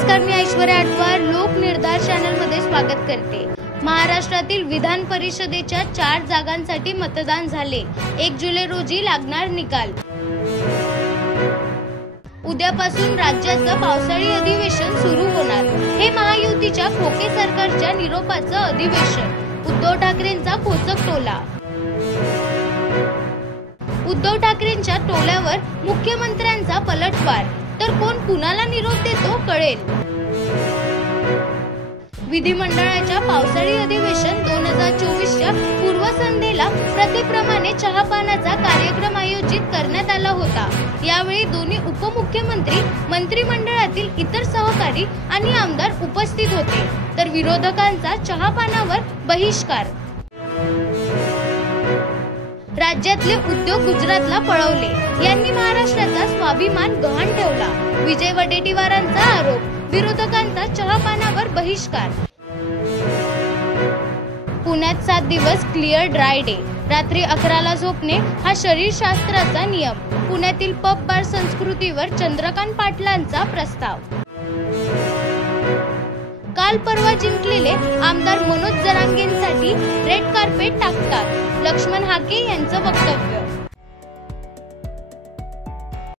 नमस्कार, मी ऐश्वर्या आटवार लोकनिर्धार चॅनल मध्ये स्वागत करते। महाराष्ट्रातील विधान परिषदेच्या 4 जागांसाठी मतदान झाले। 1 जुलै रोजी लागणार निकाल। उद्यापासून राज्याचं पावसाळी अधिवेशन सुरू होणार। हे महायुतीच्या खोके सरकारच्या निरोपाचं अधिवेशन। उद्धव ठाकरेंचा खोचक टोला। उद्धव ठाकरेंच्या टोल्यावर मुख्यमंत्र्यांचा पलटवार, तर कोण कुणाला निरोप देतो कळेल। विधिमंडळाच्या पावसाळी अधिवेशन 2024च्या पूर्वसंध्येला प्रतिप्रमाणे चहापानाचा कार्यक्रम आयोजित करण्यात आला होता। यावेळी दोन्ही उपमुख्यमंत्री, मंत्रिमंडळातील इतर सहकारी आणि आमदार उपस्थित होते, तर विरोधकांचा चहापानावर बहिष्कार। राज्यातले उद्योग गुजरातला पळवले, यांनी महाराष्ट्राचा स्वाभिमान गहाण ठेवला। विजय वडेट्टीवारांचा आरोप, विरोधकांचा चहापानावर बहिष्कार। पुण्यात 7 दिवस क्लिअर ड्राय डे, रात्री 11ला झोपणे हा शरीरशास्त्राचा नियम। पुण्यातील पब बार संस्कृतीवर चंद्रकांत पाटलांचा प्रस्ताव। काल परवा जिंकलेले आमदार मनोज जरांगेंसाठी रेड कार्पेट टाकतात, लक्ष्मण हाके यांचं वक्तव्य।